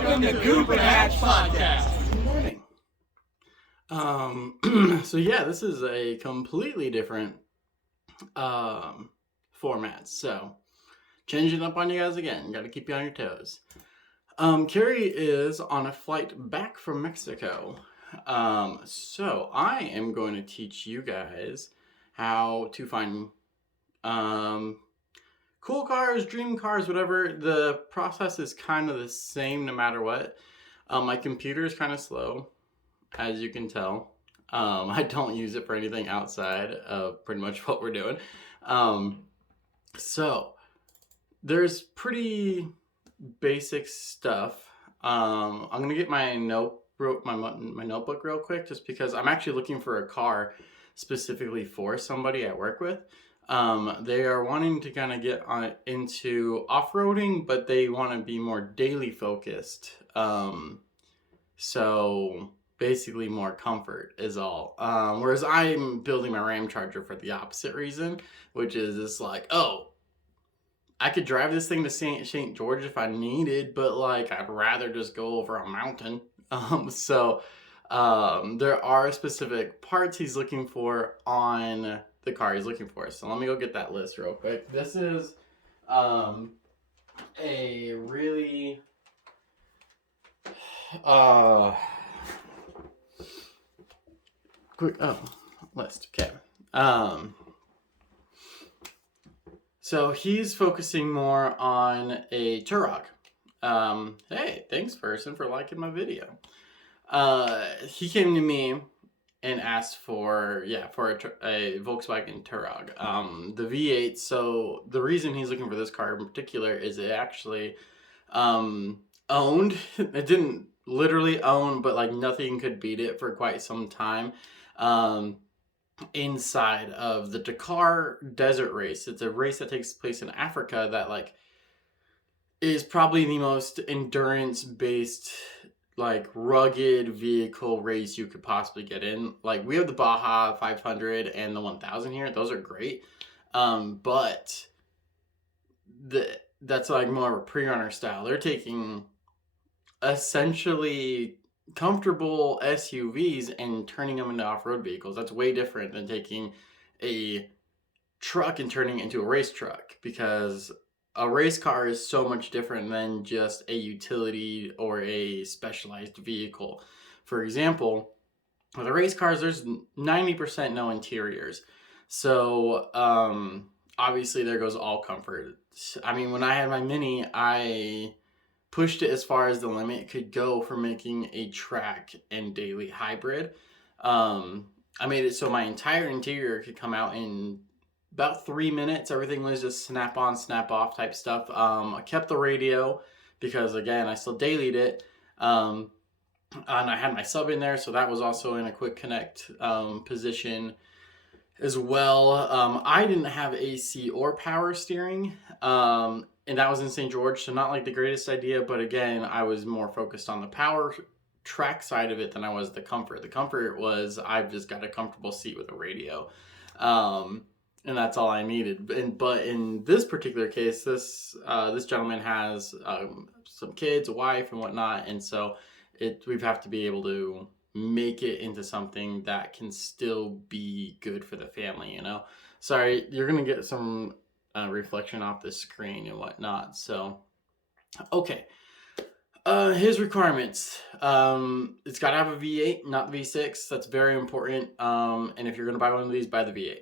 Welcome to Goop and Hatch Podcast. Good morning. So yeah, this is a completely different format. So changing up on you guys again. Got to keep you on your toes. Carrie is on a flight back from Mexico. So I am going to teach you guys how to find cool cars, dream cars, whatever. The process is kind of the same no matter what. My computer is kind of slow, as you can tell. I don't use it for anything outside of pretty much what we're doing. So there's pretty basic stuff. I'm gonna get my notebook real quick, just because I'm actually looking for a car specifically for somebody I work with. They are wanting to kind of get into off-roading, but they want to be more daily focused. So basically more comfort is all. Whereas I'm building my Ram Charger for the opposite reason, which is it's like, oh, I could drive this thing to St. George if I needed, but like I'd rather just go over a mountain. So there are specific parts he's looking for on the car he's looking for. So let me go get that list real quick. This is a really quick list. Okay. So he's focusing more on a Turok. Hey, thanks person for liking my video. He came to me and asked for a Volkswagen Touareg, the V8. So the reason he's looking for this car in particular is it actually owned. It didn't literally own, but like nothing could beat it for quite some time. Inside of the Dakar Desert Race, it's a race that takes place in Africa that like is probably the most endurance based, like rugged vehicle race you could possibly get in. Like we have the Baja 500 and the 1000 here. Those are great. But that's like more of a pre-runner style. They're taking essentially comfortable SUVs and turning them into off-road vehicles. That's way different than taking a truck and turning it into a race truck, because a race car is so much different than just a utility or a specialized vehicle. For example, with the race cars, there's 90% no interiors. So obviously there goes all comfort. I mean, when I had my Mini, I pushed it as far as the limit could go for making a track and daily hybrid. I made it so my entire interior could come out in about 3 minutes. Everything was just snap on, snap off type stuff. I kept the radio because, again, I still dailied it. And I had my sub in there, so that was also in a quick connect position as well. I didn't have AC or power steering. And that was in St. George, so not like the greatest idea, but again, I was more focused on the power track side of it than I was the comfort. The comfort was I've just got a comfortable seat with a radio, and that's all I needed. But in this particular case, this gentleman has some kids, a wife, and whatnot, and so we have to be able to make it into something that can still be good for the family. You know, sorry, you're gonna get some reflection off the screen and whatnot. So, okay. His requirements. It's got to have a V8, not the V6. That's very important. And if you're going to buy one of these, buy the V8.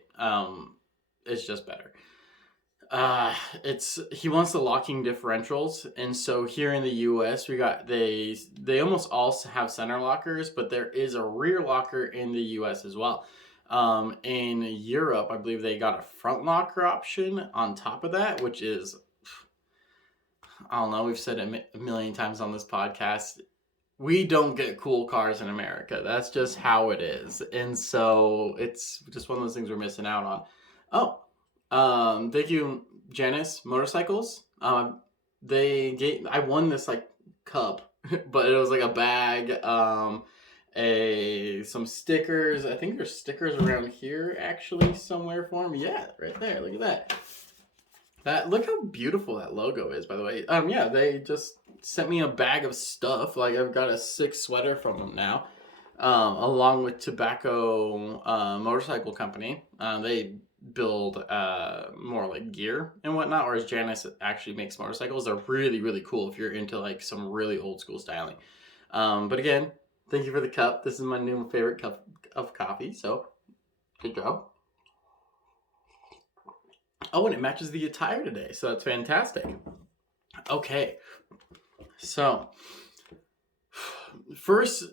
It's just better. He wants the locking differentials. And so here in the US, they almost all have center lockers, but there is a rear locker in the US as well. In Europe, I believe they got a front locker option on top of that, which is, I don't know, we've said it a million times on this podcast. We don't get cool cars in America. That's just how it is. And so it's just one of those things we're missing out on. Thank you, Janice Motorcycles. I won this like cup, but it was like a bag, some stickers. I think there's stickers around here actually somewhere for me. Yeah, right there. Look at that. Look how beautiful that logo is, by the way. Yeah, they just sent me a bag of stuff. Like I've got a sick sweater from them now, along with Tobacco Motorcycle Company. They build more like gear and whatnot, whereas Janus actually makes motorcycles. They're really, really cool if you're into like some really old school styling. But again, thank you for the cup. This is my new favorite cup of coffee, so good job. Oh, and it matches the attire today, so that's fantastic. Okay, so first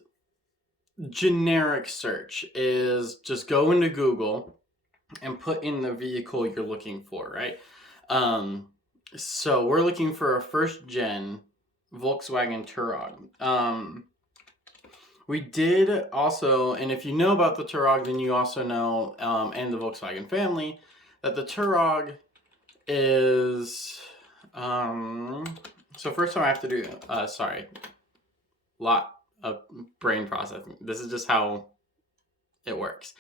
generic search is just go into Google and put in the vehicle you're looking for, right? So we're looking for a first gen Volkswagen Touareg. We did also, and if you know about the Touareg, then you also know, and the Volkswagen family, that the Touareg is, so first time I have to do, lot of brain processing. This is just how it works.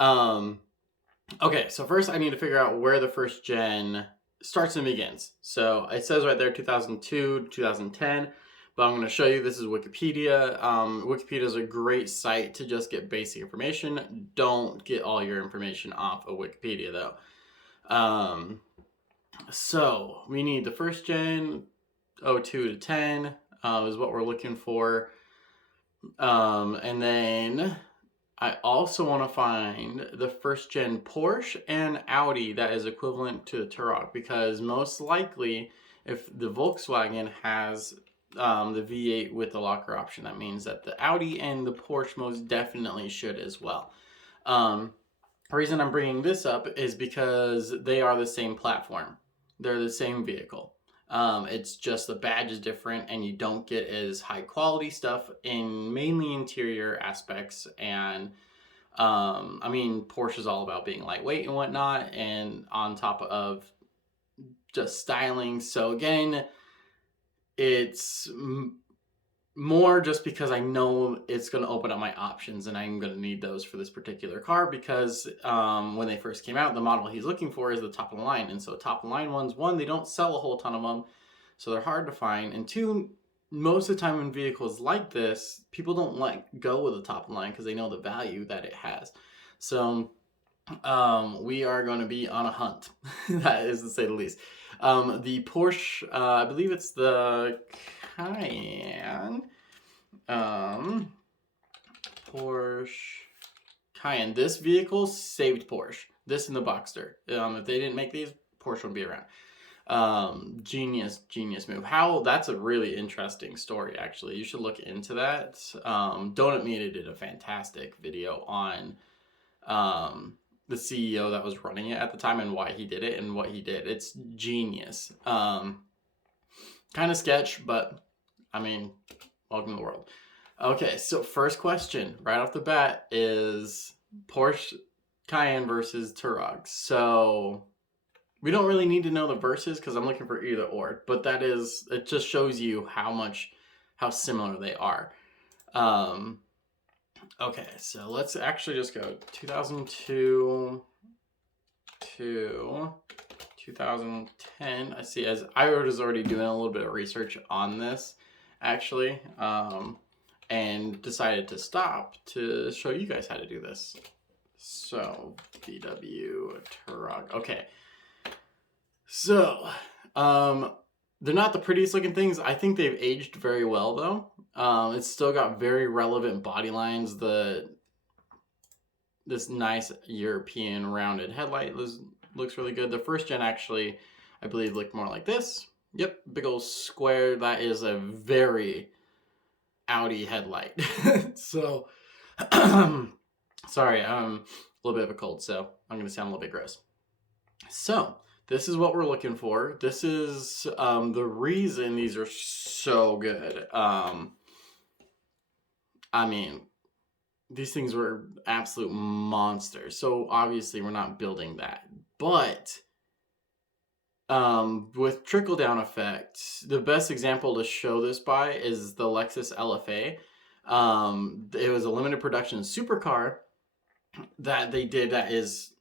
Okay, so first I need to figure out where the first gen starts and begins. So it says right there 2002 to 2010, but I'm going to show you this is Wikipedia. Wikipedia is a great site to just get basic information. Don't get all your information off of Wikipedia though. So we need the first gen 02 to 10 is what we're looking for. And then I also want to find the first gen Porsche and Audi that is equivalent to the Touareg, because most likely if the Volkswagen has the V8 with the locker option, that means that the Audi and the Porsche most definitely should as well. The reason I'm bringing this up is because they are the same platform. They're the same vehicle. It's just the badge is different and you don't get as high quality stuff in mainly interior aspects. And I mean, Porsche is all about being lightweight and whatnot, and on top of just styling. So again, it's more just because I know it's going to open up my options and I'm going to need those for this particular car, because when they first came out, the model he's looking for is the top of the line. And so top of the line ones, one, they don't sell a whole ton of them, so they're hard to find. And two, most of the time in vehicles like this, people don't go with the top of the line because they know the value that it has. So we are going to be on a hunt. That is to say the least. The Porsche, I believe it's the Cayenne. Porsche Cayenne. This vehicle saved Porsche. This and the Boxster. If they didn't make these, Porsche wouldn't be around. Genius move. That's a really interesting story, actually. You should look into that. Donut Media did a fantastic video on the CEO that was running it at the time and why he did it and what he did. It's genius. Kind of sketch, but I mean, welcome to the world. Okay, so first question right off the bat is Porsche Cayenne versus Touareg. So we don't really need to know the verses because I'm looking for either or, but it just shows you how similar they are. Okay, so let's actually just go 2002 to 2010. I see, as I was already doing a little bit of research on this, actually, and decided to stop to show you guys how to do this. So, VW Touareg. Okay. So, they're not the prettiest looking things. I think they've aged very well, though. It's still got very relevant body lines. This nice European rounded headlight looks really good. The first gen actually, I believe, looked more like this. Yep, big old square. That is a very Audi headlight. So, sorry, a little bit of a cold, so I'm going to sound a little bit gross. So, this is what we're looking for. This is the reason these are so good. I mean, these things were absolute monsters. So obviously we're not building that. But with trickle-down effect, the best example to show this by is the Lexus Lfa. It was a limited production supercar that they did that is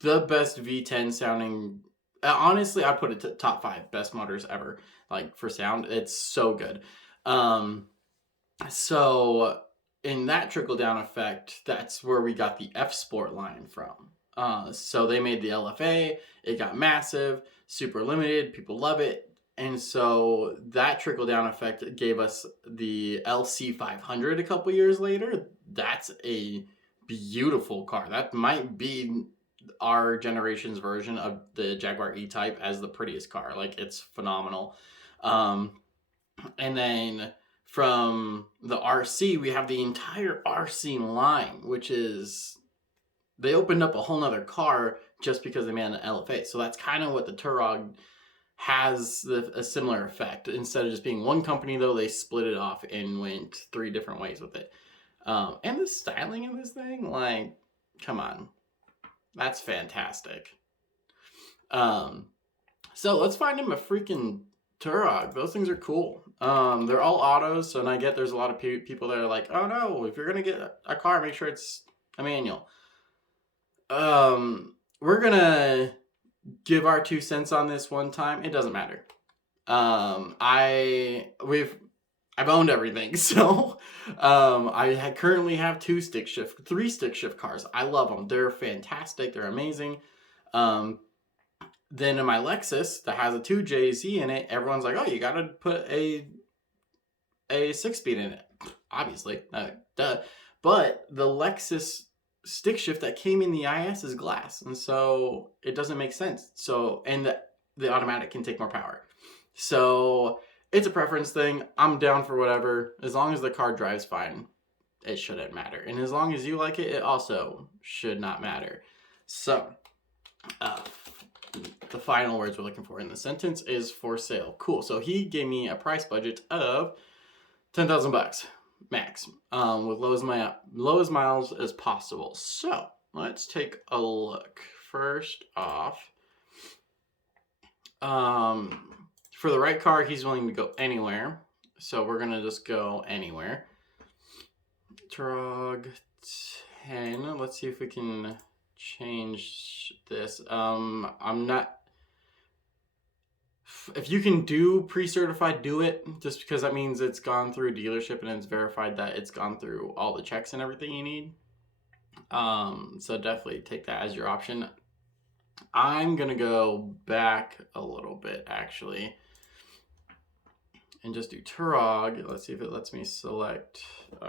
the best V10 sounding honestly, I put it to top 5 best motors ever. Like for sound, it's so good. So in that trickle down effect, that's where we got the F Sport line from. So they made the LFA. It got massive, super limited. People love it. And so that trickle down effect gave us the LC 500 a couple years later. That's a beautiful car. That might be our generation's version of the Jaguar E-Type as the prettiest car. Like, it's phenomenal. And then from the RC, we have the entire RC line, which is, they opened up a whole nother car just because they made an LFA. So that's kind of what the Turog has, a similar effect. Instead of just being one company, though, they split it off and went 3 different ways with it. And the styling of this thing, like, come on. That's fantastic. So let's find him a freaking Turog. Those things are cool. They're all autos, so, and I get there's a lot of people that are like, oh no, if you're gonna get a car, make sure it's a manual. We're gonna give our 2 cents on this one time. It doesn't matter. I've owned everything, so I currently have 3 stick shift cars. I love them. They're fantastic. They're amazing. Then in my Lexus that has a 2JZ in it, everyone's like, oh, you gotta put a 6-speed in it. Obviously, duh. But the Lexus stick shift that came in the IS is glass, and so it doesn't make sense. So, and the automatic can take more power. So it's a preference thing. I'm down for whatever. As long as the car drives fine, it shouldn't matter. And as long as you like it, it also should not matter. So, the final words we're looking for in the sentence is for sale. Cool. So he gave me a price budget of $10,000 max, with lowest miles as possible. So let's take a look. First off, for the right car, he's willing to go anywhere. So we're gonna just go anywhere. Drug 10. Let's see if we can change this. I'm not. If you can do pre-certified, do it, just because that means it's gone through a dealership and it's verified that it's gone through all the checks and everything you need. So definitely take that as your option. I'm gonna go back a little bit actually and just do Turog. Let's see if it lets me select. Oh.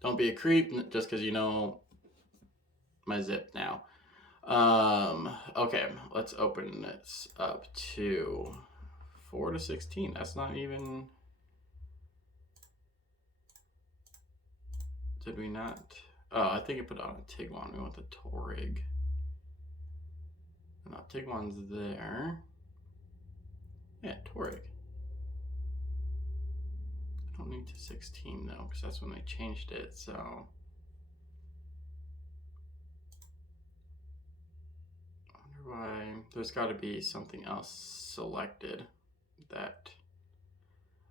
Don't be a creep just because you know my zip now. Okay, let's open this up to 4 to 16. That's not even. Did we not? Oh, I think I put on a Tiguan. We want the Touareg. No, Tiguan's there. Yeah, Touareg. I don't need to 16 though, because that's when they changed it, so. I wonder why. There's got to be something else selected that.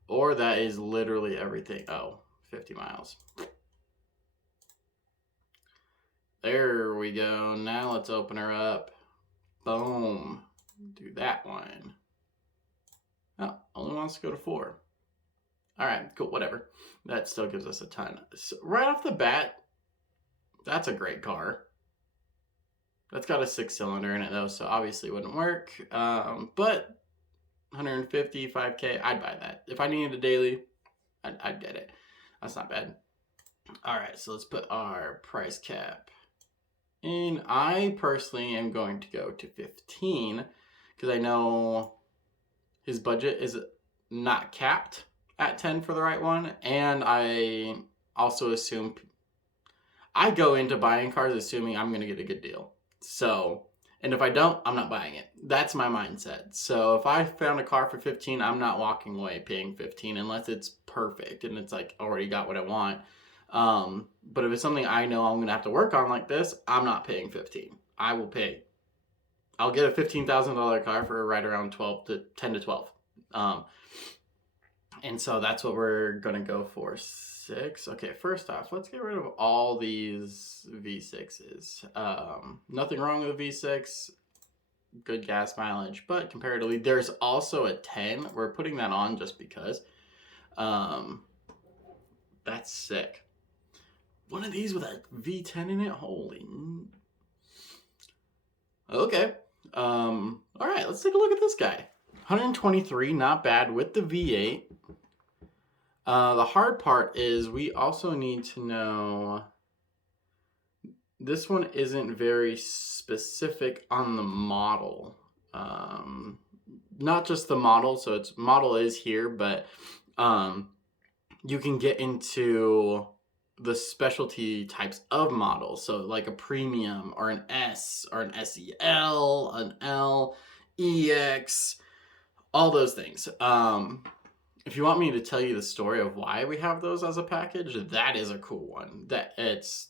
Or that is literally everything. Oh, 50 miles. There we go. Now let's open her up. Boom. Do that one. Oh, only wants to go to 4. All right, cool, whatever. That still gives us a ton. So right off the bat, that's a great car. That's got a 6-cylinder in it though, so obviously wouldn't work. But 150, 5K, I'd buy that. If I needed a daily, I'd get it. That's not bad. All right, so let's put our price cap in. I personally am going to go to 15 because I know his budget is not capped at 10 for the right one, and I also assume I go into buying cars assuming I'm going to get a good deal. So, and if I don't, I'm not buying it. That's my mindset. So if I found a car for 15, I'm not walking away paying 15 unless it's perfect and it's like already got what I want. But if it's something I know I'm going to have to work on like this, I'm not paying 15. I will pay. I'll get a $15,000 car for right around 10 to 12. And so that's what we're going to go for. 6. Okay, first off, let's get rid of all these V6s. Nothing wrong with a V6. Good gas mileage, but comparatively, there's also a 10. We're putting that on just because. That's sick. One of these with a V10 in it? Holy. Okay. All right, let's take a look at this guy. 123, not bad with the V8. The hard part is we also need to know, this one isn't very specific on the model. Not just the model, so its model is here, but you can get into the specialty types of models. So like a premium or an S or an SEL, an L, EX, all those things. If you want me to tell you the story of why we have those as a package, that is a cool one. That it's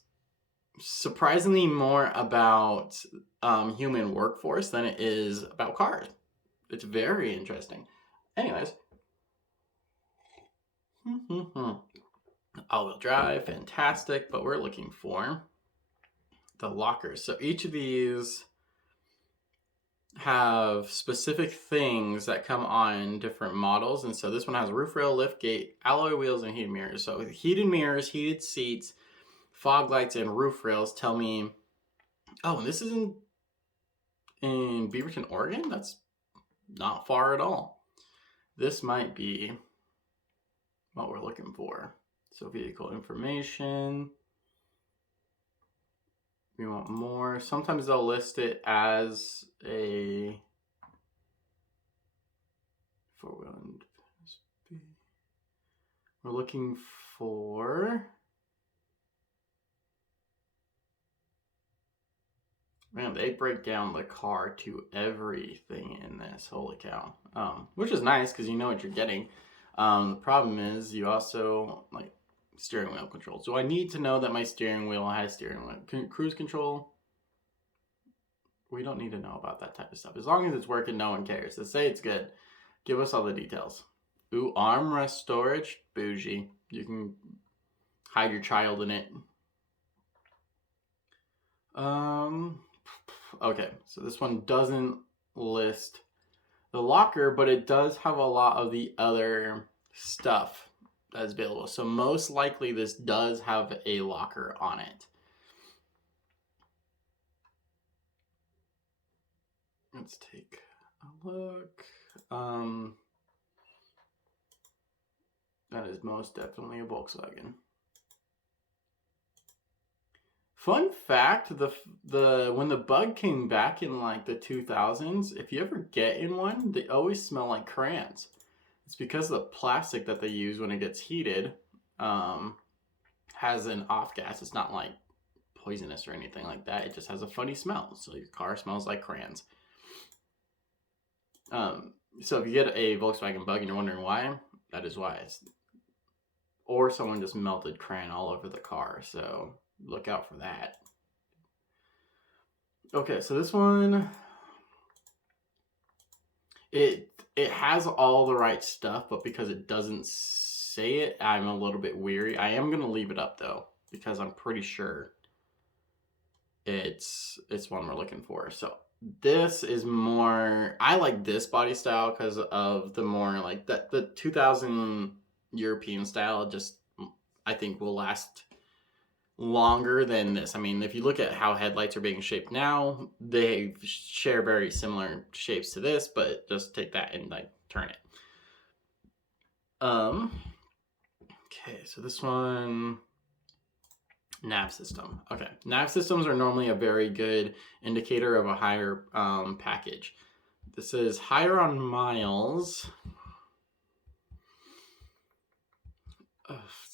surprisingly more about human workforce than it is about cars. It's very interesting. Anyways. All-wheel drive, fantastic, but we're looking for the lockers. So each of these have specific things that come on different models. And so this one has roof rail, lift gate, alloy wheels, and heated mirrors. So heated mirrors, heated seats, fog lights, and roof rails tell me, oh, and this is in Beaverton, Oregon? That's not far at all. This might be what we're looking for. So vehicle information. We want more. Sometimes they'll list it as a four-wheel. We're looking for, man, they break down the car to everything in this. Holy cow. Which is nice because you know what you're getting. The problem is you also like steering wheel control. So I need to know that my steering wheel has steering wheel. Cruise control, we don't need to know about that type of stuff. As long as it's working, no one cares. Let's say it's good. Give us all the details. Ooh, armrest storage, bougie. You can hide your child in it. Okay, so this one doesn't list the locker, but it does have a lot of the other stuff that's available. So most likely this does have a locker on it. Let's take a look. That is most definitely a Volkswagen. Fun fact, the when the Bug came back in like the 2000s, if you ever get in one, they always smell like crayons. It's because the plastic that they use when it gets heated has an off gas. It's not like poisonous or anything like that. It just has a funny smell. So your car smells like crayons. So if you get a Volkswagen Bug and you're wondering why, that is why. Or someone just melted crayon all over the car. So look out for that. Okay, so this one, it has all the right stuff, but because it doesn't say it, I'm a little bit weary. I am going to leave it up though, because I'm pretty sure it's one we're looking for. So this is more, I like this body style because of the more like that, the 2000 European style just, I think will last longer than this. I mean, if you look at how headlights are being shaped now, they share very similar shapes to this, but just take that and like turn it. Okay, so this one, nav system. Okay, nav systems are normally a very good indicator of a higher package. This is higher on miles.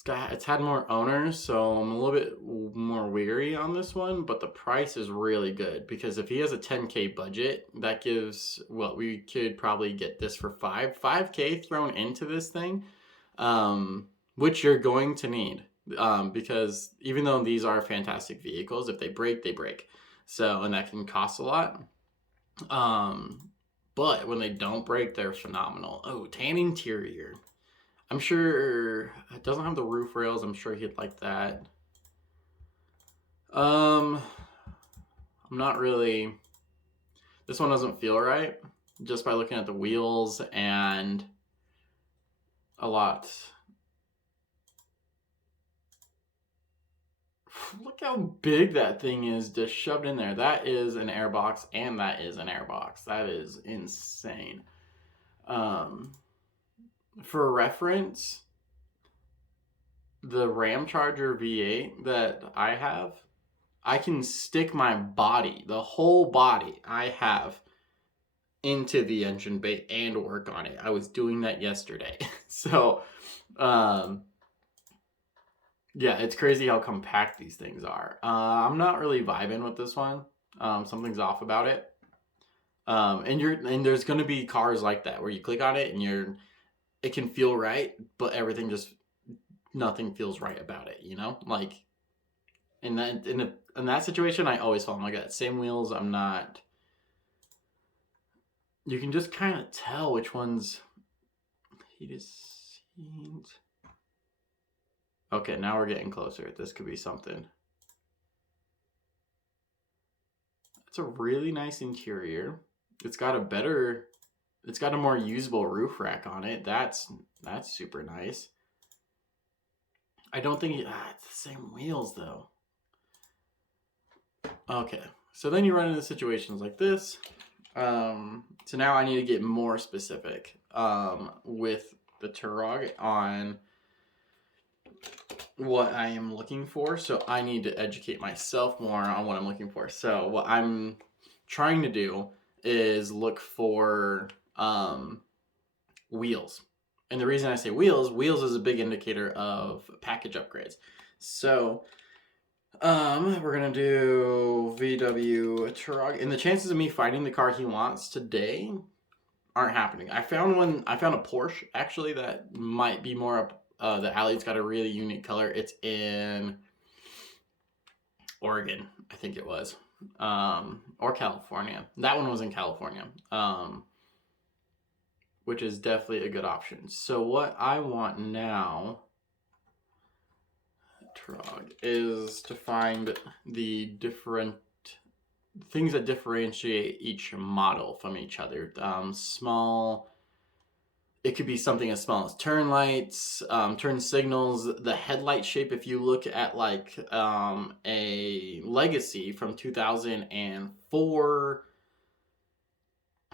It's had more owners, so I'm a little bit more weary on this one, but the price is really good because if he has a 10K budget, that gives, well, we could probably get this for 5K thrown into this thing, which you're going to need, because even though these are fantastic vehicles, if they break, they break. So, and that can cost a lot. But when they don't break, they're phenomenal. Oh, tan interior. I'm sure it doesn't have the roof rails. I'm sure he'd like that. I'm not really. This one doesn't feel right just by looking at the wheels and a lot. Look how big that thing is just shoved in there. That is an airbox, and that is an airbox. That is insane. For reference, the Ram Charger V8 that I have, I can stick my body, the whole body I have, into the engine bay and work on it. I was doing that yesterday. So, yeah, it's crazy how compact these things are. I'm not really vibing with this one. Something's off about it. And there's gonna be cars like that where you click on it and it can feel right, but nothing feels right about it. Like in that situation, I always fall like that. Same wheels. I'm not. You can just kind of tell which ones heated seats. Okay, now we're getting closer. This could be something. It's a really nice interior. It's got a more usable roof rack on it. That's super nice. I don't think it's the same wheels though. Okay, so then you run into situations like this. So now I need to get more specific with the Turog on what I am looking for. So I need to educate myself more on what I'm looking for. So what I'm trying to do is look for wheels. And the reason I say wheels is a big indicator of package upgrades. So we're gonna do VW Turog, and the chances of me finding the car he wants today aren't happening. I found a Porsche actually that might be more up the alley. It's got a really unique color. It's in Oregon, I think it was, or California. That one was in California, which is definitely a good option. So what I want now, Turog, is to find the different things that differentiate each model from each other. It could be something as small as turn lights, turn signals, the headlight shape. If you look at like a Legacy from 2004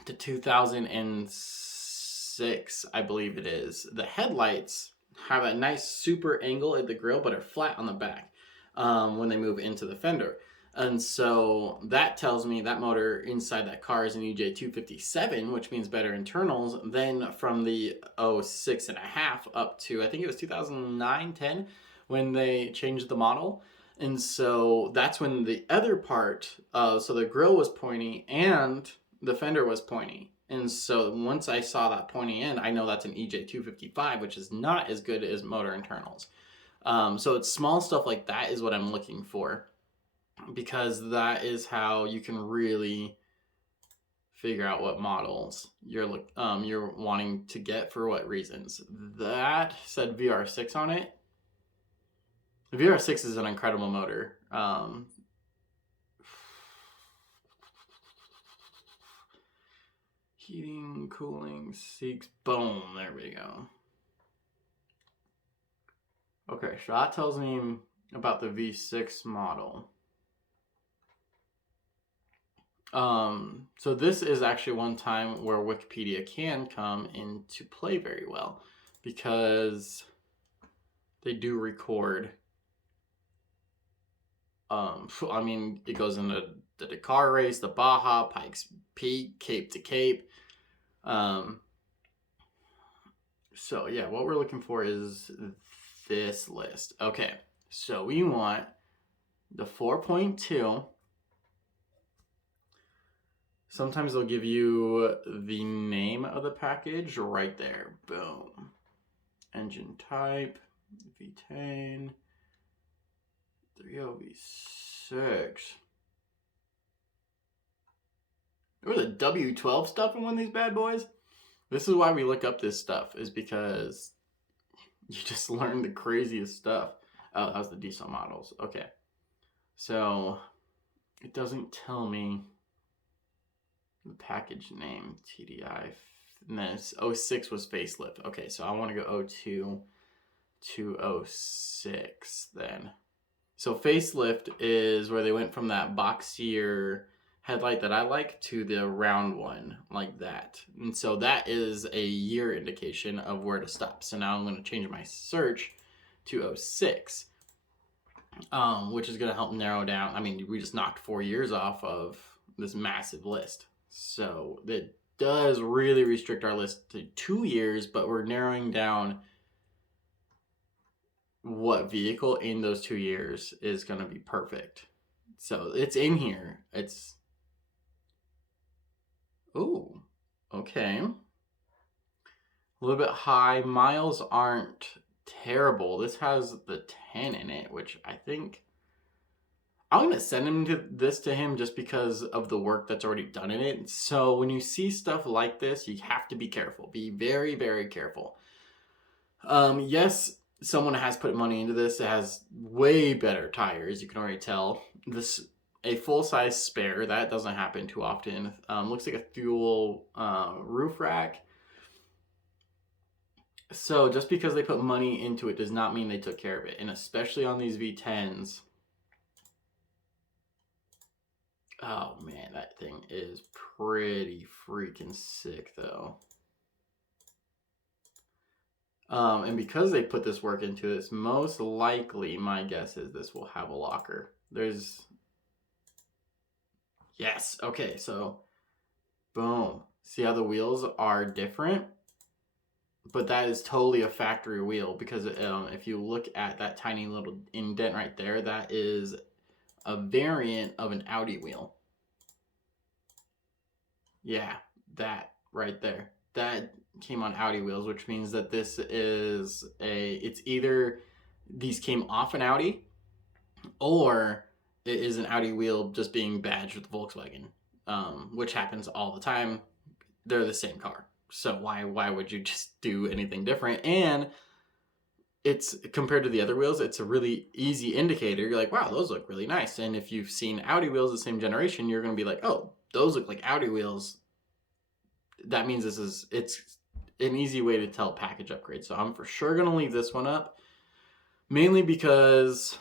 to 2006, I believe it is, the headlights have a nice super angle at the grill, but are flat on the back when they move into the fender. And so that tells me that motor inside that car is an EJ257, which means better internals. Then from the 06.5 up to, I think it was 2009, 10, when they changed the model. And so that's when the other part, so the grill was pointy and the fender was pointy. And so once I saw that pointy end, I know that's an EJ255, which is not as good as motor internals. So it's small stuff like that is what I'm looking for, because that is how you can really figure out what models you're wanting to get for what reasons. That said VR6 on it. The VR6 is an incredible motor. Heating, cooling, seats, boom, there we go. Okay, so that tells me about the V6 model. So this is actually one time where Wikipedia can come into play very well, because they do record. I mean, it goes into the Dakar race, the Baja, Pikes Peak, Cape to Cape. So yeah, what we're looking for is this list. Okay, so we want the 4.2. Sometimes they'll give you the name of the package right there. Boom. Engine type, V10, 3.0 V6. There was a W12 stuff in one of these bad boys. This is why we look up this stuff, is because You just learned the craziest stuff. Oh, that was the diesel models. Okay. So it doesn't tell me the package name, TDI. And then 06 was facelift. Okay, so I want to go 02 to 06 then. So facelift is where they went from that boxier headlight that I like to the round one like that. And so that is a year indication of where to stop. So now I'm going to change my search to 06, which is going to help narrow down. I mean, we just knocked 4 years off of this massive list. So it does really restrict our list to 2 years, but we're narrowing down what vehicle in those 2 years is going to be perfect. So it's in here. It's, oh, okay. A little bit high. Miles aren't terrible. This has the 10 in it, which I think I'm going to send this to him just because of the work that's already done in it. So when you see stuff like this, you have to be careful. Be very, very careful. Yes, someone has put money into this. It has way better tires. You can already tell. A full-size spare. That doesn't happen too often. Looks like a fuel roof rack. So just because they put money into it does not mean they took care of it. And especially on these V10s. Oh man, that thing is pretty freaking sick though. And because they put this work into this, most likely my guess is this will have a locker. Yes, okay, so boom. See how the wheels are different? But that is totally a factory wheel because if you look at that tiny little indent right there, that is a variant of an Audi wheel. Yeah, that right there. That came on Audi wheels, which means that this is it's either these came off an Audi or it is an Audi wheel just being badged with Volkswagen, which happens all the time. They're the same car. So why would you just do anything different? And it's compared to the other wheels, it's a really easy indicator. You're like, wow, those look really nice. And if you've seen Audi wheels the same generation, you're going to be like, oh, those look like Audi wheels. That means it's an easy way to tell package upgrade. So I'm for sure going to leave this one up, mainly because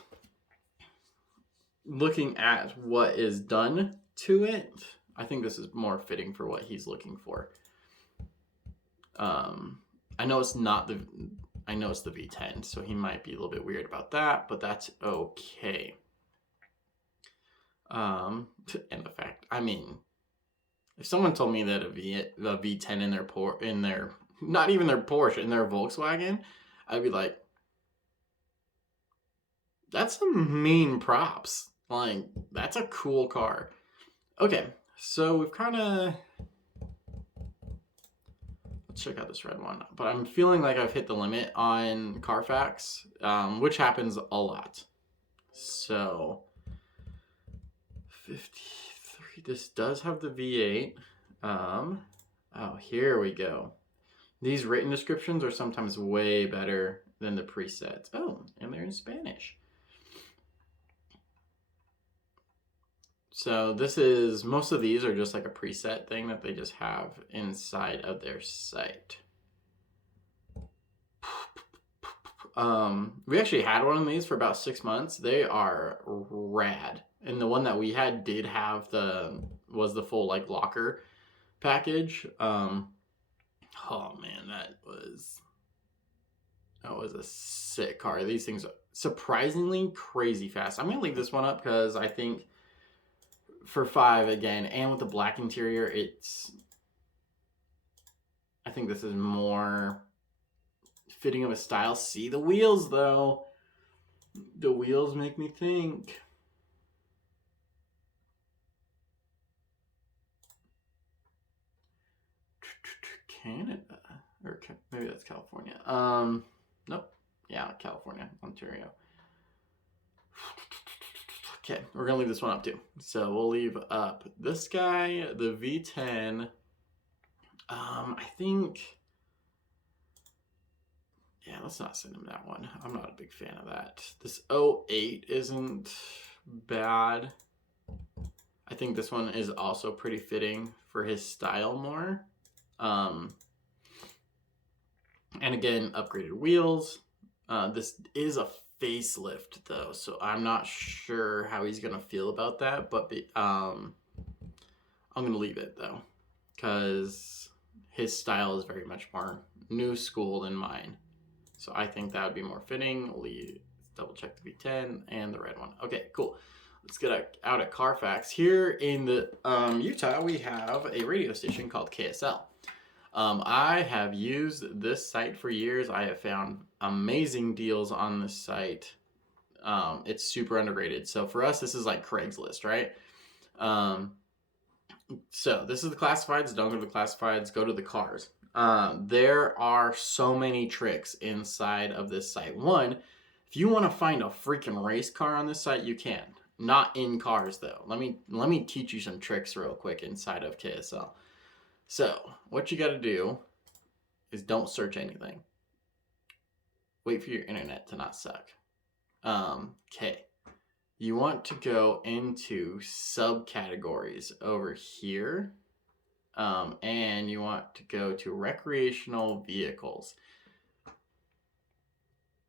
looking at what is done to it, I think this is more fitting for what he's looking for. I know it's the V10, so he might be a little bit weird about that, but that's okay. And the fact, I mean, if someone told me that a V10 in their not even their Porsche, in their Volkswagen, I'd be like, that's some mean props. Like, that's a cool car. Okay, so we've kind of, let's check out this red one. But I'm feeling like I've hit the limit on Carfax, which happens a lot. So 53, this does have the V8. Oh, here we go. These written descriptions are sometimes way better than the presets. Oh, and they're in Spanish. So most of these are just like a preset thing that they just have inside of their site. We actually had one of these for about 6 months. They are rad. And the one that we had did have was the full like locker package. Oh man, that was a sick car. These things are surprisingly crazy fast. I'm gonna leave this one up because I think for 5 again, and with the black interior, I think this is more fitting of a style. See the wheels though. The wheels make me think. Canada, or maybe that's California. Nope. Yeah, California, Ontario. Okay, we're gonna leave this one up too. So we'll leave up this guy, the V10. I think Yeah, let's not send him that one. I'm not a big fan of that. This 08 isn't bad. I think this one is also pretty fitting for his style more. And again, upgraded wheels. This is a facelift though, so I'm not sure how he's gonna feel about that. But I'm gonna leave it though, because his style is very much more new school than mine. So I think that would be more fitting. Let's double check the V10 and the red one. Okay, cool. Let's get out at Carfax. Here in the Utah, we have a radio station called KSL. I have used this site for years. I have found amazing deals on this site. It's super underrated. So for us, this is like Craigslist, right? So this is the classifieds. Don't go to the classifieds. Go to the cars. There are so many tricks inside of this site. One, if you want to find a freaking race car on this site, you can. Not in cars though. Let me teach you some tricks real quick inside of KSL. So what you got to do is don't search anything. Wait for your internet to not suck. Okay. You want to go into subcategories over here. And you want to go to recreational vehicles.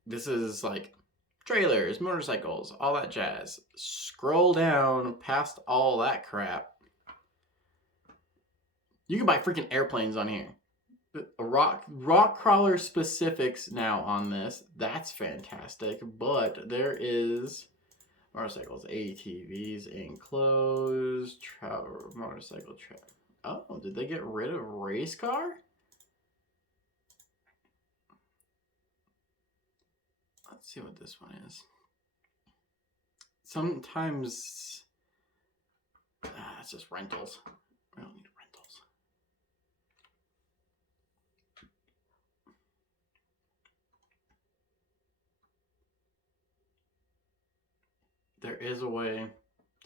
This is like trailers, motorcycles, all that jazz. Scroll down past all that crap. You can buy freaking airplanes on here. Rock crawler specifics now on this. That's fantastic. But there is motorcycles, ATVs, enclosed, motorcycle track. Oh, did they get rid of race car? Let's see what this one is. Sometimes it's just rentals. We don't need rentals. There is a way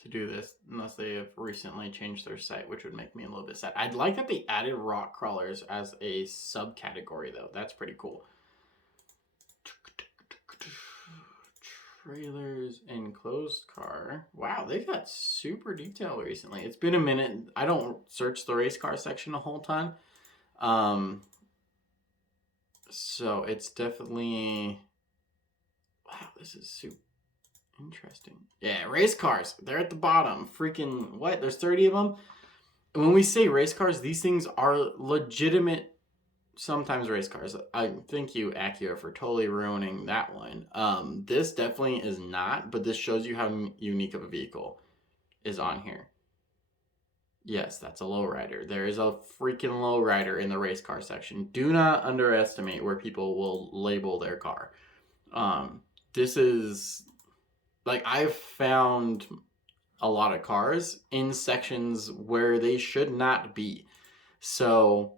to do this, unless they have recently changed their site, which would make me a little bit sad. I'd like that they added rock crawlers as a subcategory, though. That's pretty cool. Trailers, enclosed car. Wow, they got super detailed recently. It's been a minute. I don't search the race car section a whole ton. So it's definitely... Wow, this is super interesting. Yeah, race cars. They're at the bottom. Freaking what? There's 30 of them. And when we say race cars, these things are legitimate. Sometimes race cars. I thank you, Acura, for totally ruining that one. This definitely is not, but this shows you how unique of a vehicle is on here. Yes, that's a lowrider. There is a freaking lowrider in the race car section. Do not underestimate where people will label their car. This is... Like, I've found a lot of cars in sections where they should not be. So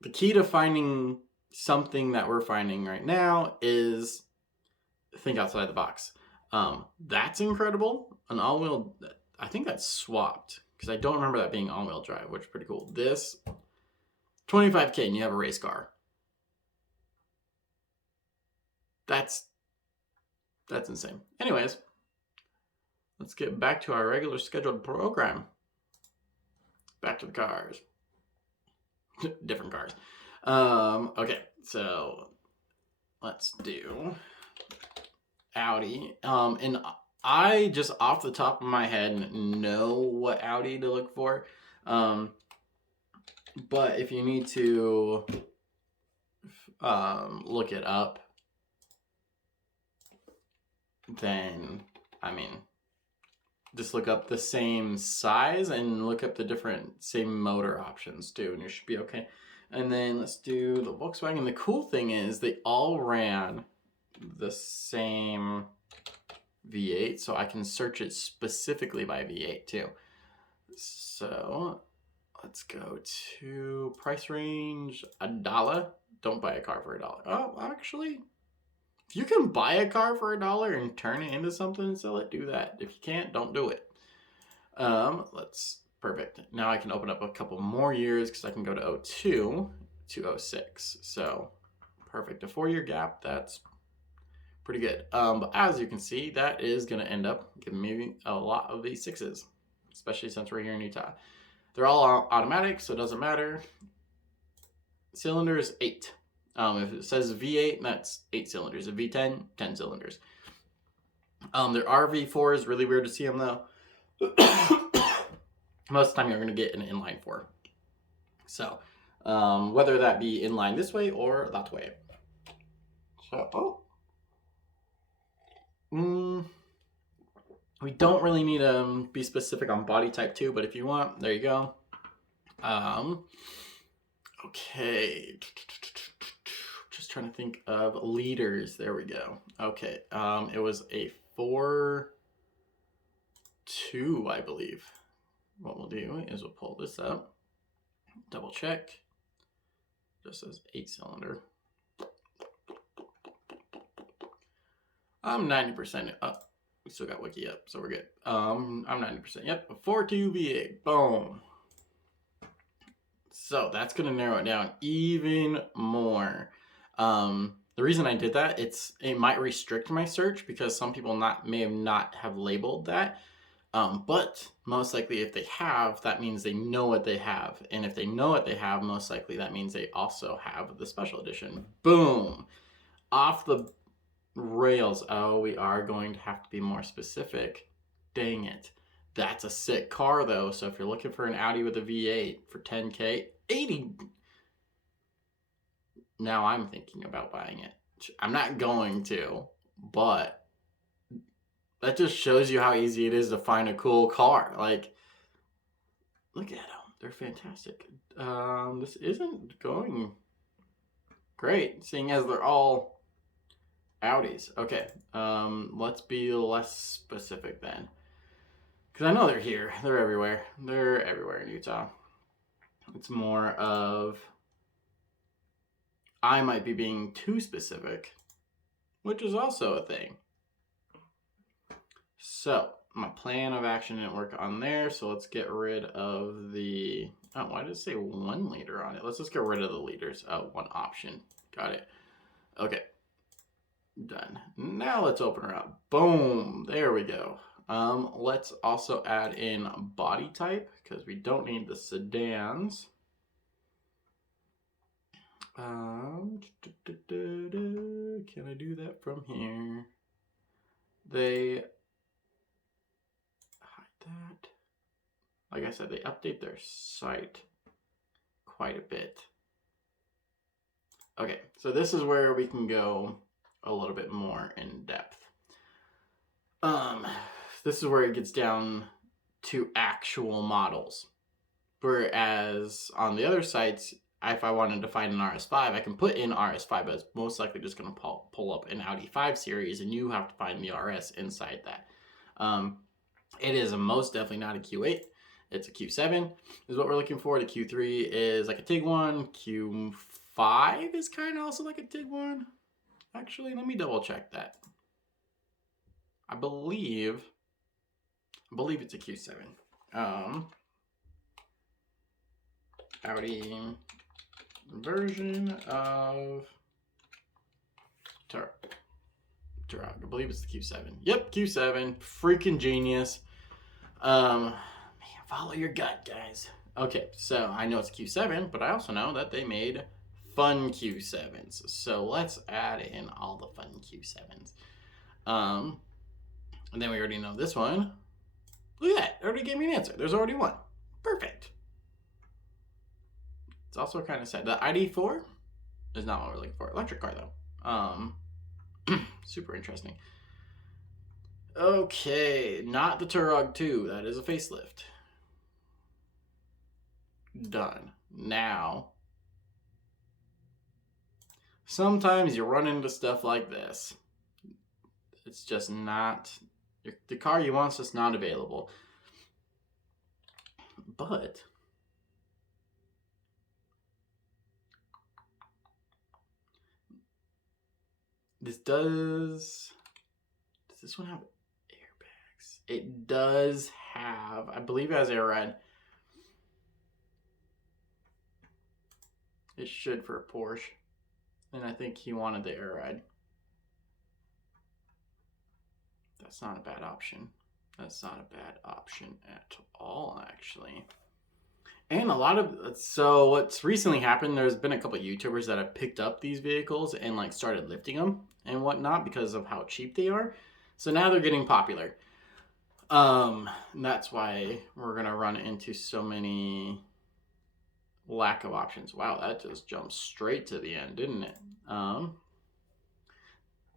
the key to finding something that we're finding right now is think outside the box. That's incredible. An all-wheel, I think that's swapped because I don't remember that being all-wheel drive, which is pretty cool. This, $25K and you have a race car. That's insane. Anyways, let's get back to our regular scheduled program. Back to the cars. Different cars. Okay, so let's do Audi. And I just off the top of my head know what Audi to look for. But if you need to look it up, then, I mean, just look up the same size and look up the different same motor options too, and you should be okay. And then let's do the Volkswagen. The cool thing is they all ran the same V8, so I can search it specifically by V8 too. So let's go to price range, $1. Don't buy a car for $1. Oh, actually, if you can buy a car for $1 and turn it into something and sell it, do that. If you can't, don't do it. Perfect. Now I can open up a couple more years because I can go to 02 to 06. So Perfect. A 4-year gap, that's pretty good. But as you can see, that is going to end up giving me a lot of these 6s, especially since we're here in Utah. They're all automatic, so it doesn't matter. Cylinders, 8. If it says V8, that's 8 cylinders. A V10, 10 cylinders. There are V4s, really weird to see them though. Most of the time you're going to get an inline 4. So, whether that be inline this way or that way. So, we don't really need to be specific on body type too, but if you want, there you go. Okay. Just trying to think of liters. There we go. Okay. It was a 4.2, I believe. What we'll do is we'll pull this up, double check. Just says 8-cylinder. I'm 90% up. We still got wiki up, so we're good. I'm 90%. Yep, a 4.2 V8. Boom. So that's gonna narrow it down even more. The reason I did that, it might restrict my search because some people may not have labeled that. But most likely if they have, that means they know what they have. And if they know what they have, most likely that means they also have the special edition. Boom. Off the rails. Oh, we are going to have to be more specific. Dang it. That's a sick car though. So if you're looking for an Audi with a V8 for 10K, 80. Now I'm thinking about buying it. I'm not going to, but that just shows you how easy it is to find a cool car. Like, look at them. They're fantastic. This isn't going great, seeing as they're all Audis. Okay, let's be less specific then. Because I know they're here. They're everywhere. They're everywhere in Utah. It's more of I might be being too specific, which is also a thing. So, my plan of action didn't work on there, so let's get rid of the... Oh, why did it say 1 liter on it? Let's just get rid of the liters. Oh, 1 option. Got it. Okay. Done. Now let's open her up. Boom. There we go. Let's also add in body type, because we don't need the sedans. Can I do that from here? They... that. Like I said, they update their site quite a bit. Okay, so this is where we can go a little bit more in depth. This is where it gets down to actual models. Whereas on the other sites, if I wanted to find an RS5, I can put in RS5, but it's most likely just going to pull up an Audi 5 Series, and you have to find the RS inside that. It is most definitely not a Q8. It's a Q7 is what we're looking for. The Q3 is like a Tiguan. Q5 is kind of also like a Tiguan. Actually, let me double check that. I believe it's a Q7. Audi version of Turok. I believe it's the Q7. Yep, Q7. Freaking genius. Man, follow your gut, guys. Okay, so I know it's Q7, but I also know that they made fun Q7s. So let's add in all the fun Q7s. And then we already know this one. Look at that. It already gave me an answer. There's already one. Perfect. It's also kind of sad. The ID4 is not what we're looking for. Electric car, though. Super interesting. Okay, not the Turok 2. That is a facelift. Done. Now, sometimes you run into stuff like this. It's just not... The car you want is just not available. But... Does this one have airbags? It does have, I believe it has air ride. It should for a Porsche. And I think he wanted the air ride. That's not a bad option. That's not a bad option at all, actually. And a lot of, so what's recently happened, there's been a couple of YouTubers that have picked up these vehicles and like started lifting them and whatnot because of how cheap they are. So now they're getting popular. That's why we're gonna run into so many lack of options. Wow, that just jumped straight to the end, didn't it?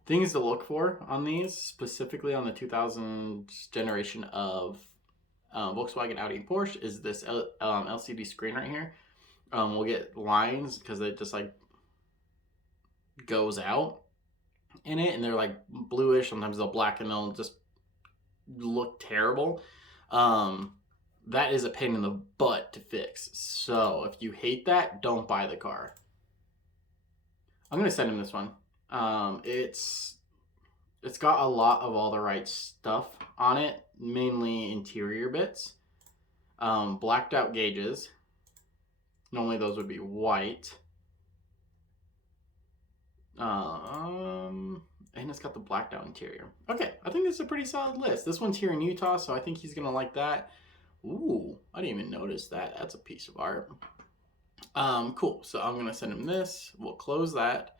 Things to look for on these, specifically on the 2000 generation of Volkswagen, Audi, and Porsche, is this LCD screen right here. We'll get lines because it just like goes out in it, and they're like bluish. Sometimes they'll blacken, they'll just look terrible. That is a pain in the butt to fix. So if you hate that, don't buy the car. I'm gonna send him this one. It's got a lot of all the right stuff on it, mainly interior bits. Blacked out gauges. Normally those would be white. And it's got the blacked out interior. Okay, I think this is a pretty solid list. This one's here in Utah, so I think he's gonna like that. Ooh, I didn't even notice that. That's a piece of art. Cool, so I'm gonna send him this. We'll close that.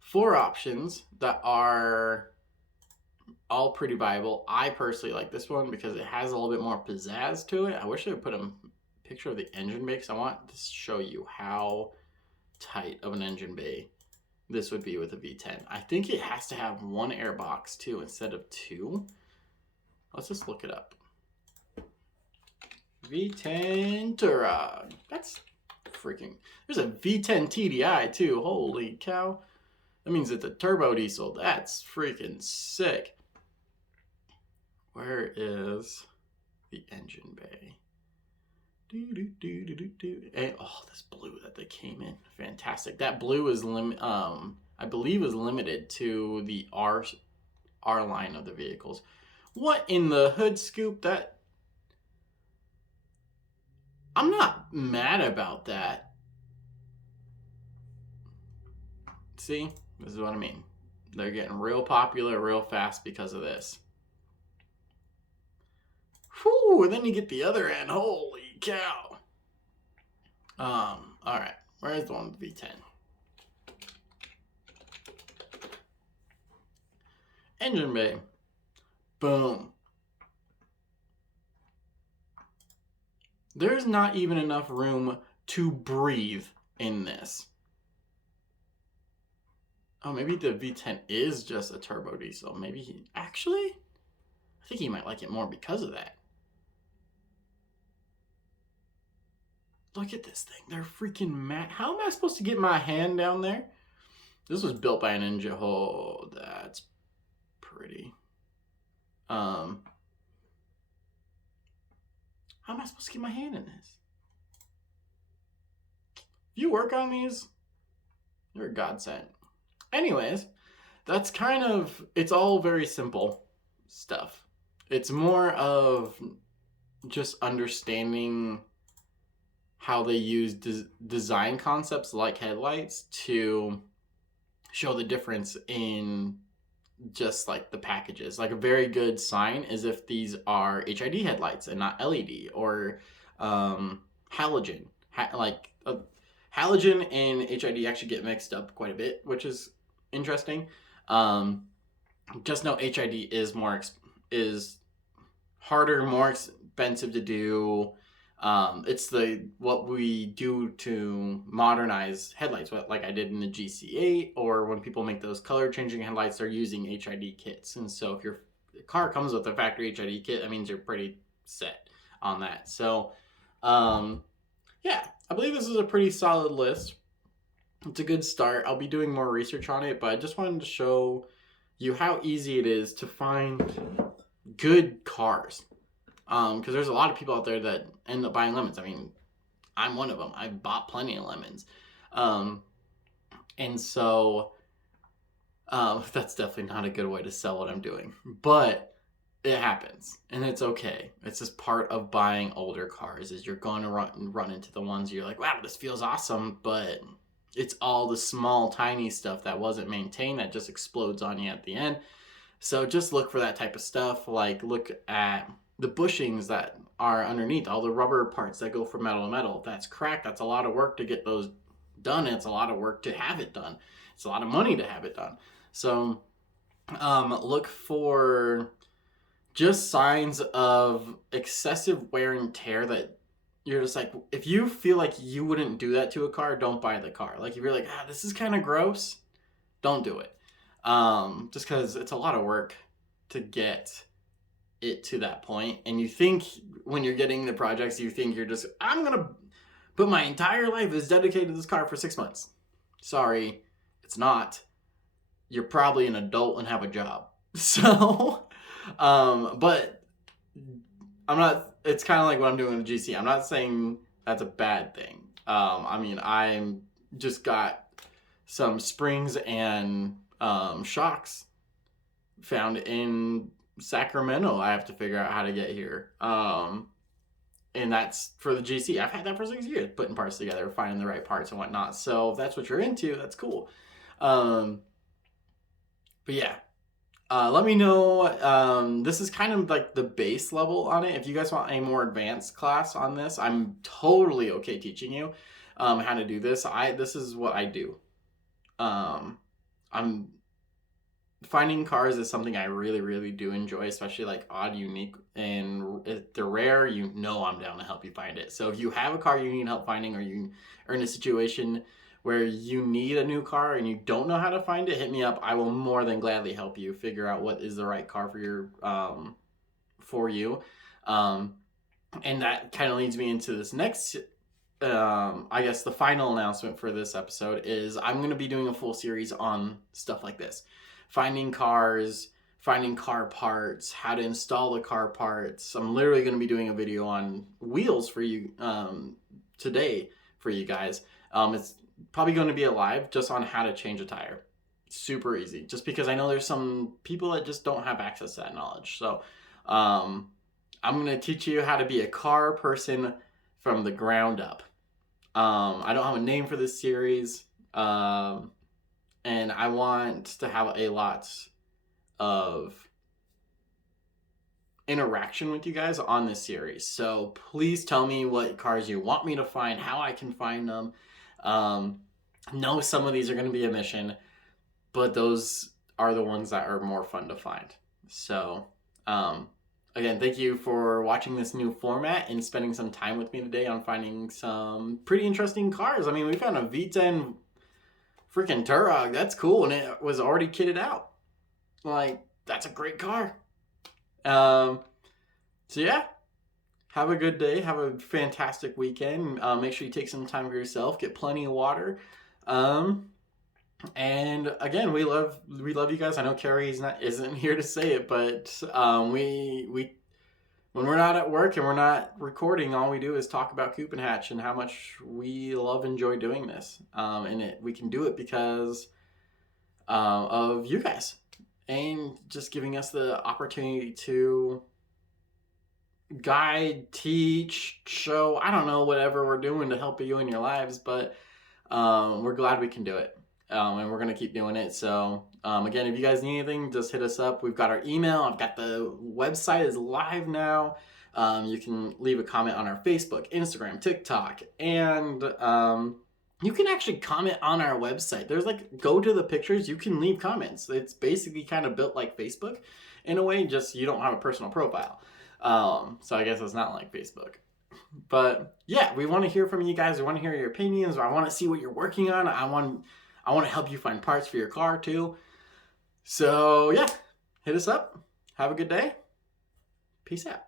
4 options that are all pretty viable. I personally like this one because it has a little bit more pizzazz to it. I wish I would put a picture of the engine bay because I want to show you how tight of an engine bay this would be with a V10. I think it has to have 1 air box too instead of 2. Let's just look it up. V10 Touareg. That's freaking... There's a V10 TDI too. Holy cow. That means it's a turbo diesel. That's freaking sick. Where is the engine bay? And, oh, this blue that they came in. Fantastic. That blue is I believe is limited to the R line of the vehicles. What in the hood scoop? That... I'm not mad about that. See? This is what I mean. They're getting real popular real fast because of this. Whew, and then you get the other end. Holy cow. Alright. Where's the one with V10? Engine bay. Boom. There's not even enough room to breathe in this. Oh, maybe the V10 is just a turbo diesel. Maybe he... Actually, I think he might like it more because of that. Look at this thing. They're freaking mad. How am I supposed to get my hand down there? This was built by a Ninja. Oh, that's pretty. How am I supposed to get my hand in this? If you work on these, you're a godsend. Anyways, that's kind of, it's all very simple stuff. It's more of just understanding how they use design concepts like headlights to show the difference in just like the packages. Like a very good sign is if these are HID headlights and not LED, or halogen. Halogen and HID actually get mixed up quite a bit, which is interesting. Just know HID is harder, more expensive to do. It's what we do to modernize headlights, like I did in the GC8, or when people make those color changing headlights, they're using HID kits. And so if your car comes with a factory HID kit, that means you're pretty set on that. So yeah, I believe this is a pretty solid list. It's a good start. I'll be doing more research on it, but I just wanted to show you how easy it is to find good cars. Because there's a lot of people out there that end up buying lemons. I mean, I'm one of them. I bought plenty of lemons. And so that's definitely not a good way to sell what I'm doing. But it happens, and it's okay. It's just part of buying older cars, is you're going to run into the ones you're like, wow, this feels awesome, but It's all the small, tiny stuff that wasn't maintained that just explodes on you at the end. So just look for that type of stuff. Like look at the bushings that are underneath, all the rubber parts that go from metal to metal. If that's cracked, that's a lot of work to get those done. It's a lot of work to have it done. It's a lot of money to have it done. So look for just signs of excessive wear and tear that you're just like, if you feel like you wouldn't do that to a car, don't buy the car. Like if you're like, this is kind of gross, don't do it. Just because it's a lot of work to get it to that point. And you think when you're getting the projects, you think you're just, I'm going to put my entire life is dedicated to this car for 6 months. Sorry, it's not. You're probably an adult and have a job. So, but I'm not, it's kind of like what I'm doing with GC. I'm not saying that's a bad thing. I mean, I'm just got some springs and shocks found in Sacramento. I have to figure out how to get here. And that's for the GC. I've had that for 6 years, putting parts together, finding the right parts and whatnot. So if that's what you're into, that's cool. But yeah, let me know. This is kind of like the base level on it. If you guys want a more advanced class on this, I'm totally okay teaching you how to do this. This is what I do. I'm finding cars is something I really, really do enjoy, especially like odd, unique, and if they're rare, I'm down to help you find it. So if you have a car you need help finding, or you are in a situation where you need a new car and you don't know how to find it, hit me up. I will more than gladly help you figure out what is the right car for your for you. And that kind of leads me into this next I guess the final announcement for this episode is I'm going to be doing a full series on stuff like this. Finding cars, finding car parts, how to install the car parts. I'm literally going to be doing a video on wheels for you today for you guys. It's probably going to be a live just on how to change a tire. Super easy. Just because I know there's some people that just don't have access to that knowledge. So I'm going to teach you how to be a car person from the ground up. I don't have a name for this series. And I want to have a lot of interaction with you guys on this series. So please tell me what cars you want me to find, how I can find them. Know some of these are going to be a mission, but those are the ones that are more fun to find. So, again, thank you for watching this new format and spending some time with me today on finding some pretty interesting cars. I mean, we found a V10 freaking Turok. That's cool, and it was already kitted out. Like, that's a great car. So yeah, have a good day. Have a fantastic weekend. Make sure you take some time for yourself. Get plenty of water. And again, we love you guys. I know Carrie isn't here to say it, but we when we're not at work and we're not recording, all we do is talk about Coop and Hatch and how much we enjoy doing this. And we can do it because of you guys and just giving us the opportunity to guide, teach, show, I don't know, whatever we're doing to help you in your lives, but we're glad we can do it. And we're going to keep doing it. So, again, if you guys need anything, just hit us up. We've got our email. I've got the website is live now. You can leave a comment on our Facebook, Instagram, TikTok, and you can actually comment on our website. There's go to the pictures. You can leave comments. It's basically kind of built like Facebook in a way, just you don't have a personal profile. So I guess it's not like Facebook. But yeah, we want to hear from you guys. We want to hear your opinions. I want to see what you're working on. I want to help you find parts for your car too. So yeah, hit us up. Have a good day. Peace out.